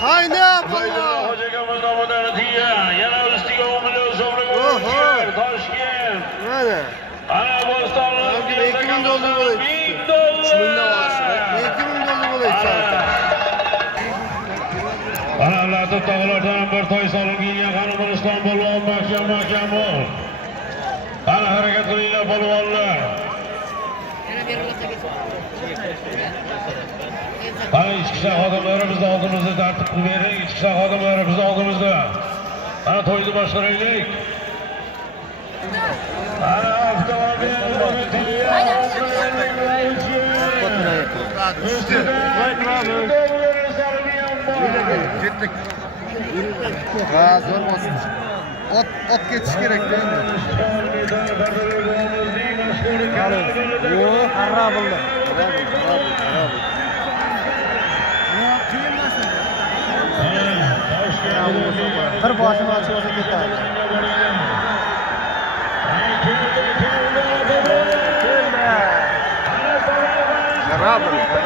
Hayda polvon. Hocakamız nomidan tiya. Yana ustiga 10 million so'mlik o'yinchilar. Toshkent. Mana. Ana Bo'stonlar. 2000 dollar bo'ladi. 1000 dollar. 2000 dollar bo'ladi. Ana Latif tog'lardan bir toy solingan Qanimul Islom polvon mahkam bo'l. Ana harakat qilinglar polvonlar. Ana ichki ishlar xodimlari bizni oldimizda tartib qilib bering. Ichki ishlar xodimlari bizni oldimizda. Ana to'yni boshqaraylik. Ana avtomobil Ketdik. Ha, zo'r bosdi. Ot ketish kerak-da endi. Yo'q, xarab bo'ldi. Bir boshini ochib olsa ketadi. Xarab bo'ldi.